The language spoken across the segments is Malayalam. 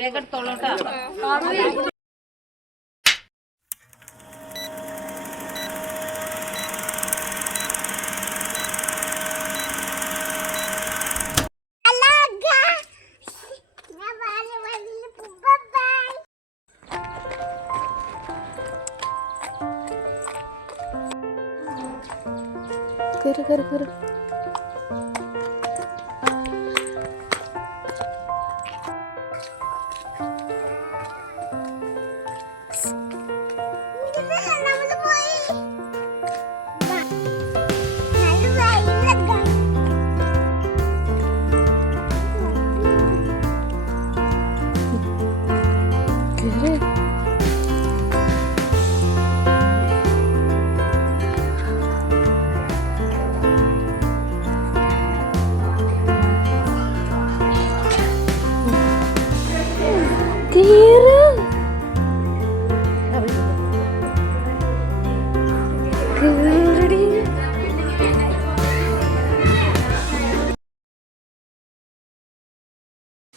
Kır.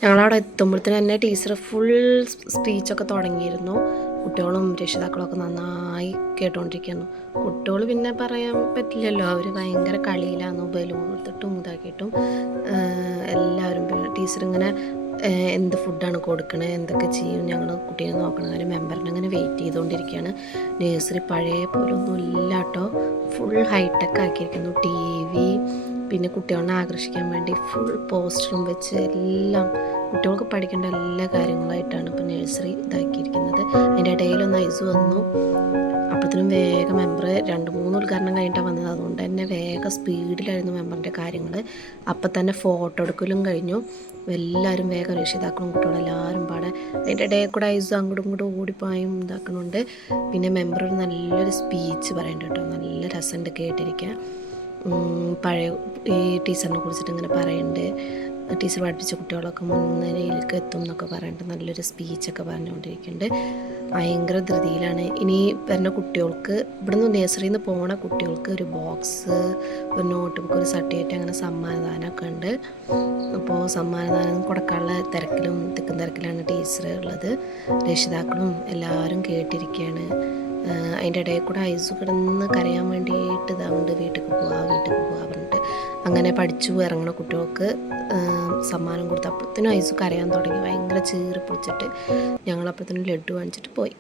ഞങ്ങളവിടെ എത്തുമ്പോഴത്തേന് തന്നെ ടീച്ചർ ഫുൾ സ്പീച്ചൊക്കെ തുടങ്ങിയിരുന്നു. കുട്ടികളും രക്ഷിതാക്കളും ഒക്കെ നന്നായി കേട്ടുകൊണ്ടിരിക്കുന്നു. കുട്ടികൾ പിന്നെ പറയാൻ പറ്റില്ലല്ലോ, അവർ ഭയങ്കര കളിയിലായിരുന്നു. ബലൂൺ കൊടുത്തിട്ടും ഇതാക്കിയിട്ടും എല്ലാവരും ടീച്ചർ ഇങ്ങനെ എന്ത് ഫുഡാണ് കൊടുക്കണത്, എന്തൊക്കെ ചെയ്യും, ഞങ്ങൾ കുട്ടീനെ നോക്കണം. ഒരു മെമ്പറിനെ അങ്ങനെ വെയിറ്റ് ചെയ്തുകൊണ്ടിരിക്കുകയാണ്. നഴ്സറി പഴയ പോലൊന്നും ഇല്ല കേട്ടോ, ഫുൾ ഹൈടെക് ആക്കിയിരിക്കുന്നു. TV, പിന്നെ കുട്ടികളെ ആകർഷിക്കാൻ വേണ്ടി ഫുൾ പോസ്റ്ററും വെച്ച് എല്ലാം കുട്ടികൾക്ക് പഠിക്കേണ്ട എല്ലാ കാര്യങ്ങളായിട്ടാണ് ഇപ്പോൾ നഴ്സറി ഇതാക്കിയിരിക്കുന്നത്. അതിൻ്റെ ഇടയിലൊന്ന് ഐസ് വന്നു. അപ്പോഴത്തേനും വേഗം മെമ്പർ 2-3 ഉദ്ഘാടനം കഴിഞ്ഞിട്ടാണ് വന്നത്. അതുകൊണ്ട് തന്നെ വേഗം സ്പീഡിലായിരുന്നു മെമ്പറിൻ്റെ കാര്യങ്ങൾ. അപ്പം തന്നെ ഫോട്ടോ എടുക്കലും കഴിഞ്ഞു. എല്ലാവരും വേഗം രക്ഷിതാക്കളും കുട്ടികളും എല്ലാവരും പാടെ അതിൻ്റെ ഇടയിൽ കൂടെ ഐസ് അങ്ങോട്ടും ഇങ്ങോട്ടും ഓടിപ്പായും ഇതാക്കണുണ്ട്. പിന്നെ മെമ്പർ നല്ലൊരു സ്പീച്ച് പറയുന്നുണ്ട് കേട്ടോ, നല്ല രസമുണ്ട് കേട്ടിരിക്കാൻ. പഴയ ഈ ടീച്ചറിനെ കുറിച്ചിട്ട് ഇങ്ങനെ പറയുന്നുണ്ട്. ടീച്ചർ പഠിപ്പിച്ച കുട്ടികളൊക്കെ മുൻനിരയിലേക്ക് എത്തും എന്നൊക്കെ പറഞ്ഞിട്ട് നല്ലൊരു സ്പീച്ചൊക്കെ പറഞ്ഞുകൊണ്ടിരിക്കുന്നുണ്ട്. ഭയങ്കര ധൃതിയിലാണ്. ഇനി വരുന്ന കുട്ടികൾക്ക് ഇവിടുന്ന് നഴ്സറിയിൽ നിന്ന് പോണ കുട്ടികൾക്ക് ഒരു ബോക്സ്, ഒരു നോട്ട് ബുക്ക്, ഒരു സർട്ടിഫിക്കറ്റ്, അങ്ങനെ സമ്മാനദാനമൊക്കെ ഉണ്ട്. അപ്പോൾ സമ്മാനദാനം കൊടുക്കാനുള്ള തിരക്കിലാണ് ടീച്ചർ ഉള്ളത്. രക്ഷിതാക്കളും എല്ലാവരും കേട്ടിരിക്കുകയാണ്. അതിൻ്റെ ഇടയിൽ കൂടെ ഐസ് കിടന്ന് കരയാൻ വേണ്ടിയിട്ട് ഇതാവുണ്ട്, വീട്ടിൽ പോവാ പറഞ്ഞിട്ട് അങ്ങനെ പഠിച്ചു ഇറങ്ങണ കുട്ടികൾക്ക് സമ്മാനം കൊടുത്ത് അപ്പോഴത്തേനും ഐസ് കരയാൻ തുടങ്ങി. ഭയങ്കര ചീറി പൊളിച്ചിട്ട് ഞങ്ങളപ്പോഴത്തേനും ലഡ്ഡു വാങ്ങിച്ചിട്ട് പോയി.